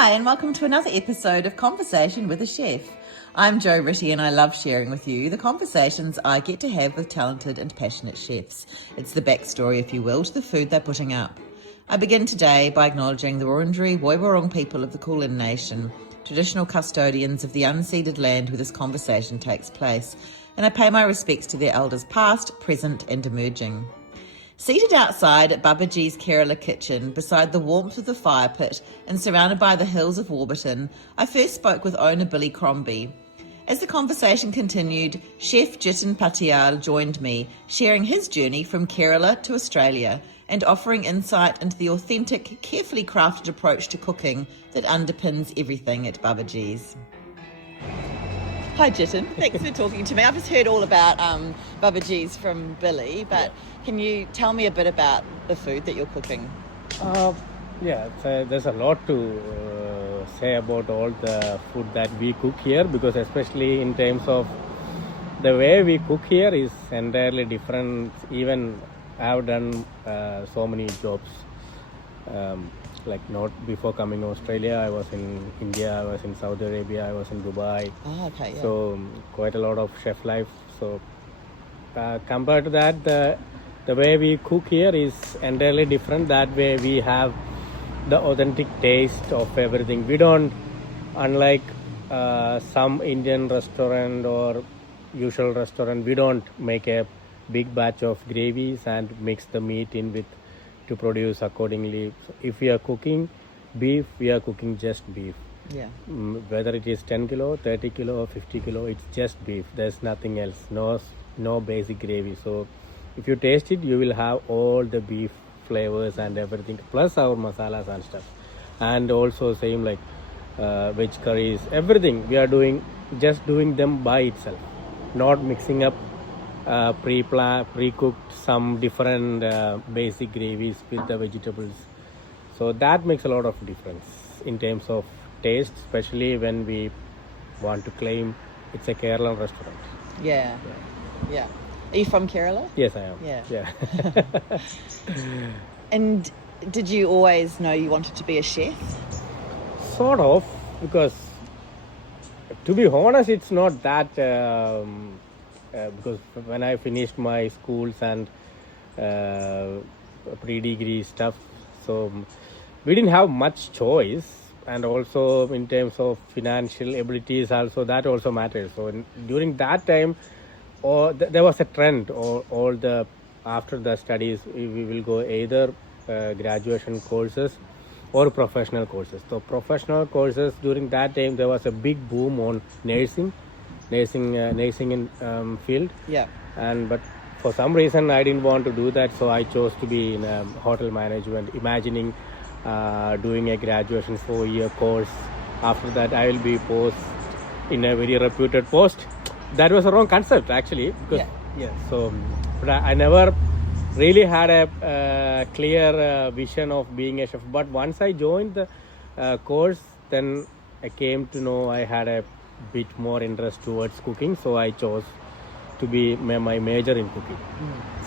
Hi, and welcome to another episode of Conversation with a Chef. I'm Jo Ritty, and I love sharing with you the conversations I get to have with talented and passionate chefs. It's the backstory, if you will, to the food they're putting up. I begin today by acknowledging the Wurundjeri Woiwurrung people of the Kulin Nation, traditional custodians of the unceded land where this conversation takes place, and I pay my respects to their elders past, present and emerging. Seated outside at Babaji's Kerala kitchen, beside the warmth of the fire pit and surrounded by the hills of Warburton, I first spoke with owner Billy Crombie. As the conversation continued, Chef Jithin Pattiyal joined me, sharing his journey from Kerala to Australia and offering insight into the authentic, carefully crafted approach to cooking that underpins everything at Babaji's. Hi Jithin, thanks for talking to me. I've just heard all about Babaji's from Billy, but can you tell me a bit about the food that you're cooking? There's a lot to say about all the food that we cook here, because especially in terms of the way we cook here is entirely different. Even I have done so many jobs. Like not before coming to Australia, I was in India, I was in Saudi Arabia, I was in Dubai. Oh, okay, yeah. So quite a lot of chef life. So compared to that, the way we cook here is entirely different. That way we have the authentic taste of everything. We don't, unlike some Indian restaurant or usual restaurant, we don't make a big batch of gravies and mix the meat in with to produce accordingly. So if we are cooking beef, we are cooking just beef. Yeah. Whether it is 10 kilo, 30 kilo or 50 kilo, it's just beef. There's nothing else. No basic gravy. So if you taste it, you will have all the beef flavors and everything, plus our masalas and stuff. And also same like veg curries, everything we are doing, just doing them by itself, not mixing up pre-cooked some different basic gravies with the vegetables. So that makes a lot of difference in terms of taste, especially when we want to claim it's a Kerala restaurant. Yeah. Are you from Kerala? Yes, I am. Yeah. And did you always know you wanted to be a chef? Sort of, because to be honest, it's not that because when I finished my schools and pre-degree stuff, so we didn't have much choice, and also in terms of financial abilities also, that also matters. So during that time, there was a trend, or all the after the studies we will go either graduation courses or professional courses. So professional courses, during that time there was a big boom on nursing in field. Yeah. But for some reason I didn't want to do that, so I chose to be in hotel management, imagining doing a graduation 4-year course. After that I will be post in a very reputed post. That was a wrong concept actually, because but I never really had a clear vision of being a chef. But once I joined the course, then I came to know I had a bit more interest towards cooking, so I chose to be my major in cooking.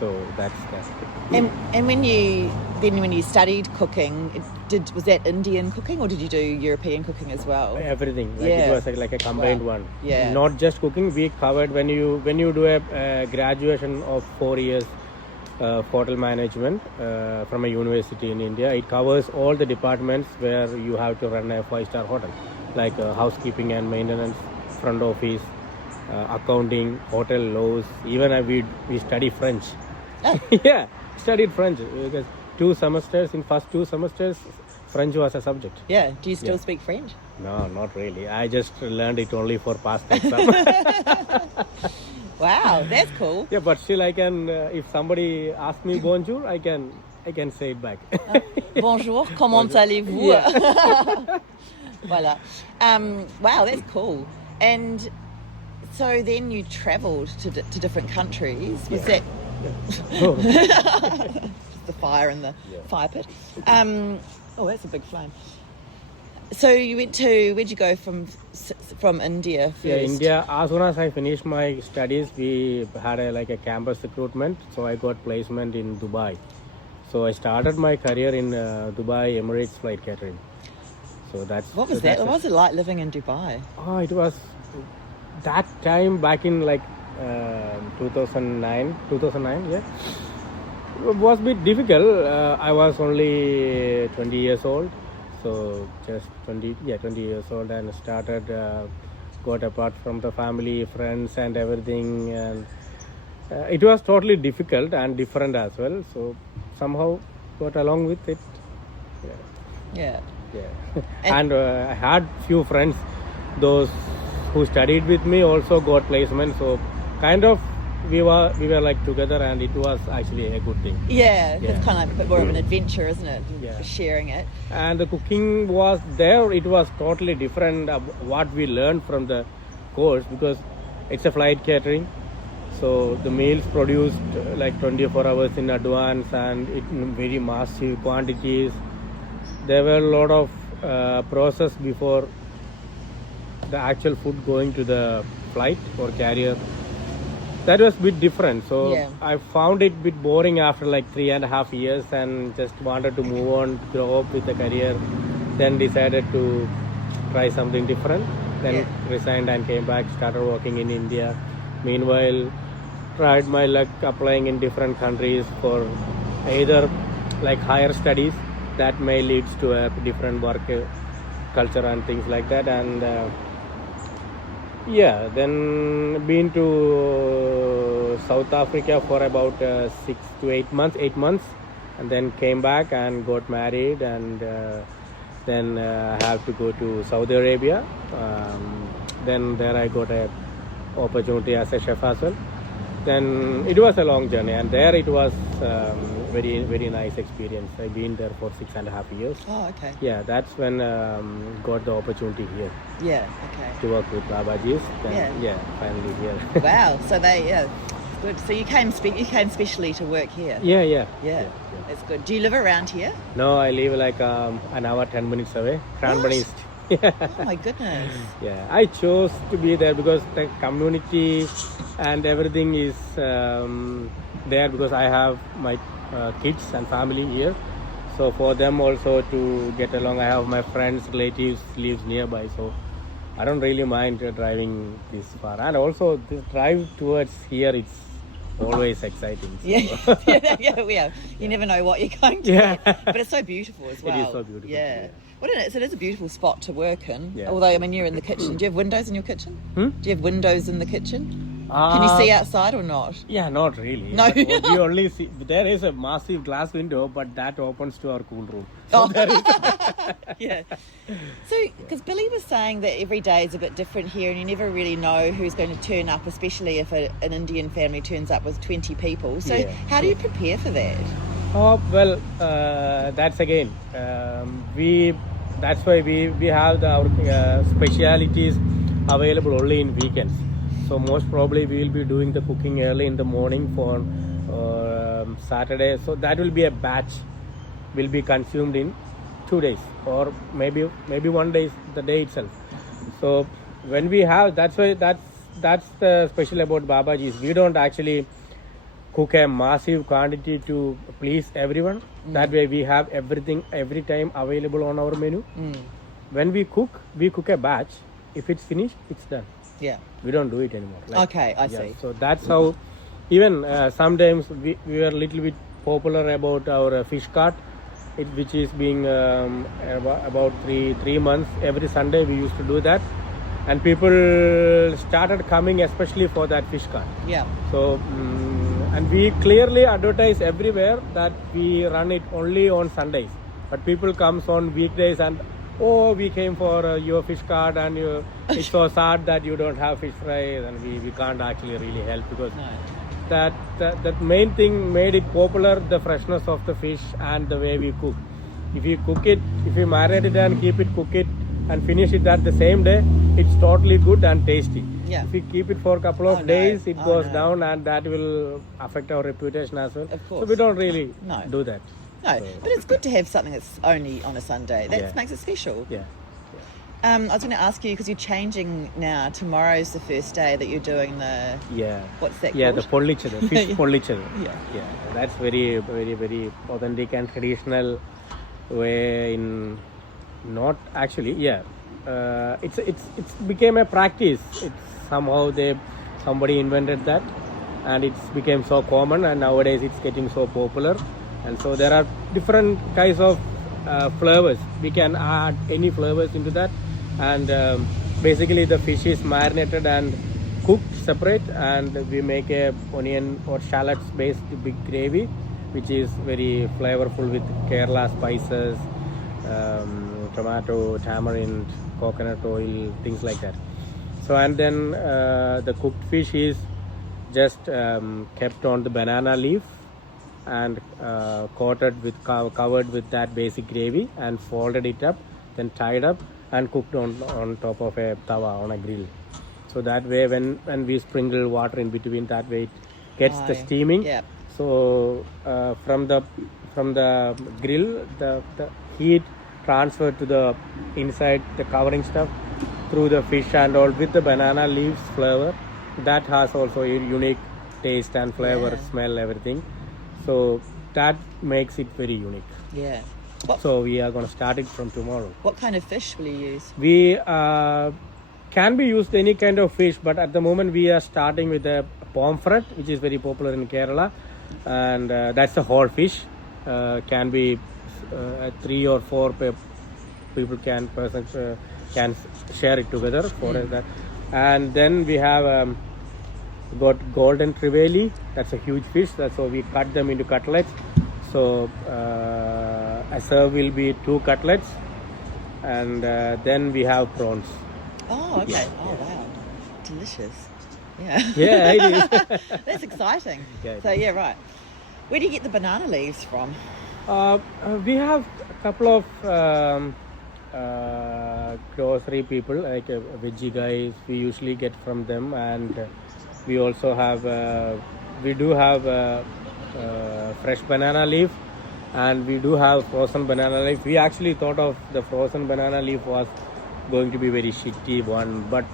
So that's it. And when you studied cooking, was that Indian cooking or did you do European cooking as well? Everything. It was like a combined one. Yeah. Not just cooking. We covered when you do a graduation of 4 years hotel management from a university in India. It covers all the departments where you have to run a 5-star hotel, like housekeeping and maintenance, front office, accounting, hotel laws. Even we study French. Oh. Yeah, studied French because in first 2 semesters French was a subject. Yeah. Do you still speak French? No, not really. I just learned it only for past exam. Wow, that's cool. Yeah, but still I can, if somebody asks me bonjour, I can say it back. Bonjour, comment allez-vous? Yeah. Voilà. Wow, that's cool. And so then you travelled to different countries. Was that the fire in the fire pit? That's a big flame. So you went to, where'd you go from India first? Yeah, India. As soon as I finished my studies, we had a campus recruitment. So I got placement in Dubai. So I started my career in Dubai Emirates Flight Catering. So that's What was that? What was it like living in Dubai? Oh, it was that time back in like 2009. Yeah, it was a bit difficult. I was only 20 years old, so just 20 years old, and started got apart from the family, friends, and everything, and it was totally difficult and different as well. So somehow got along with it. Yeah. Yeah. And I had few friends, those who studied with me also got placement. So kind of we were like together, and it was actually a good thing. Yeah, it's kind of like a bit more of an adventure, isn't it? Yeah. Sharing it. And the cooking was there. It was totally different what we learned from the course, because it's a flight catering. So the meals produced like 24 hours in advance, and in very massive quantities. There were a lot of process before the actual food going to the flight or carrier. That was a bit different. So Yeah. I found it a bit boring after like 3.5 years, and just wanted to move on, grow up with a career. Then decided to try something different. Then resigned and came back, started working in India. Meanwhile, tried my luck applying in different countries for either like higher studies that may lead to a different work culture and things like that. And then been to South Africa for about 6 to 8 months, and then came back and got married, and then have to go to Saudi Arabia. Then there I got a opportunity as a chef as well. Then it was a long journey, and there it was very, very nice experience. I've been there for 6.5 years. Oh, okay. Yeah, that's when got the opportunity here Yeah, okay. to work with Babaji's. Yeah, finally here. Wow. So good. So you came specially to work here? Yeah. That's good. Do you live around here? No, I live like an hour, 10 minutes away. Cranbourne East. Oh my goodness. Yeah, I chose to be there because the community and everything is there, because I have my kids and family here. So for them also to get along, I have my friends, relatives lives nearby. So I don't really mind driving this far. And also the drive towards here, it's always exciting. So. Yeah. You never know what you're going to get. But it's so beautiful as well. It is so beautiful. Yeah. Well, it is a beautiful spot to work in. Yeah. Although, I mean, you're in the kitchen. Do you have windows in your kitchen? Do you have windows in the kitchen? Uh, Can you see outside or not? Yeah, not really. No. We only see, there is a massive glass window, but that opens to our cool room. So there is Yeah. So, because Billy was saying that every day is a bit different here, and you never really know who's going to turn up, especially if an Indian family turns up with 20 people. So, how do you prepare for that? Oh, well, that's again, that's why we have our specialities available only in weekends. So most probably we will be doing the cooking early in the morning for Saturday. So that will be a batch, will be consumed in 2 days, or maybe 1 day, the day itself. So when we have, that's the special about Babaji's. We don't actually cook a massive quantity to please everyone. That way we have everything every time available on our menu. When we cook a batch. If it's finished, it's done. Yeah. We don't do it anymore. Okay, I see. So that's how, even sometimes we are a little bit popular about our fish cart, which is being about three months. Every Sunday we used to do that. And people started coming especially for that fish cart. Yeah. So, and we clearly advertise everywhere that we run it only on Sundays. But people comes on weekdays and, oh, we came for your fish cart, and it's so sad that you don't have fish fry. And we can't actually really help, because that main thing made it popular, the freshness of the fish and the way we cook. If you cook it, if you marinate it and cook it and finish it at the same day, it's totally good and tasty. Yeah. If you keep it for a couple of days, it goes down, and that will affect our reputation as well. Of course. So we don't really do that. No, but it's good to have something that's only on a Sunday. That makes it special. Yeah. I was going to ask you, because you're changing now. Tomorrow's the first day that you're doing the... Yeah. What's that Yeah, called? the pollichadu, fish pollichadu. Yeah. That's very, very, very authentic and traditional way in not actually, yeah. It's became a practice. It's somehow somebody invented that, and it's became so common, and nowadays it's getting so popular, and so there are different kinds of flavors. We can add any flavors into that, and basically the fish is marinated and cooked separate, and we make a onion or shallots based big gravy, which is very flavorful with Kerala spices, tomato, tamarind, coconut oil, things like that. So, and then the cooked fish is just kept on the banana leaf and coated with covered with that basic gravy and folded it up, then tied up and cooked on top of a tawa on a grill. So that way, when we sprinkle water in between, that way it gets the steaming. Yep. So from the grill, the heat transferred to the inside the covering stuff through the fish and all with the banana leaves flavor. That has also a unique taste and flavor, smell, everything. So that makes it very unique. Yeah. So we are going to start it from tomorrow. What kind of fish will you use? We can be used any kind of fish, but at the moment we are starting with a pomfret, which is very popular in Kerala, and that's a whole fish. Can be 3 or 4 people can share it together for that. And then we have got golden trevally. That's a huge fish. So we cut them into cutlets. So a serve will be 2 cutlets, and then we have prawns. Oh, okay. Yeah, oh, yeah. wow. Delicious. Yeah. Yeah, it is. That's exciting. Yeah. So, yeah, right. Where do you get the banana leaves from? We have a couple of grocery people, like veggie guys. We usually get from them, and we also have we do have fresh banana leaf, and we do have frozen banana leaf. We actually thought of the frozen banana leaf was going to be very shitty one, but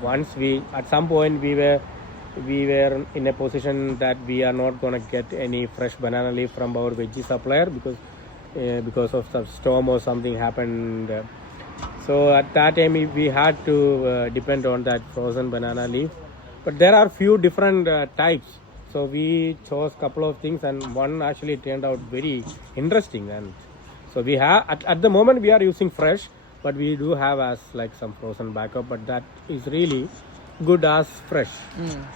once at some point we were in a position that we are not going to get any fresh banana leaf from our veggie supplier because of some storm or something happened. So at that time we had to depend on that frozen banana leaf. But there are few different types. So we chose a couple of things, and one actually turned out very interesting. And so we have at the moment we are using fresh, but we do have as like some frozen backup. But that is really good as fresh. Yeah.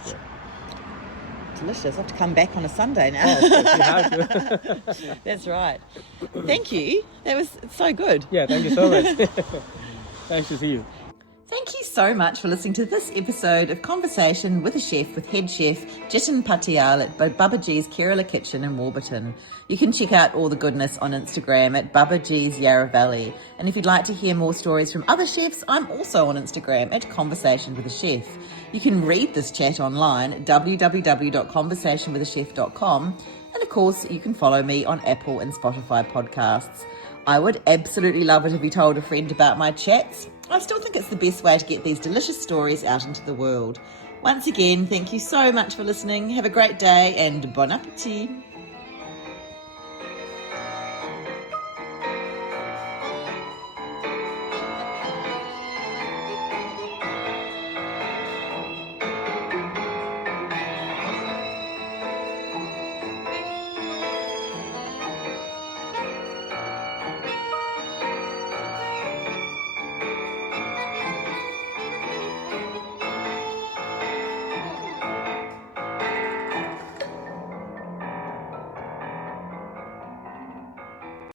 Delicious. I have to come back on a Sunday now. Oh, of course, you have to. That's right. Thank you. That was so good. Yeah, thank you so much. Nice to see you. Thank you so much for listening to this episode of Conversation with a Chef with head chef Jithin Pattiyal at Babaji's Kerala Kitchen in Warburton. You can check out all the goodness on Instagram at Babaji's Yarra Valley. And if you'd like to hear more stories from other chefs, I'm also on Instagram at Conversation with a Chef. You can read this chat online at www.conversationwithachef.com. And of course, you can follow me on Apple and Spotify podcasts. I would absolutely love it if you told a friend about my chats. I still think it's the best way to get these delicious stories out into the world. Once again, thank you so much for listening. Have a great day and bon appetit.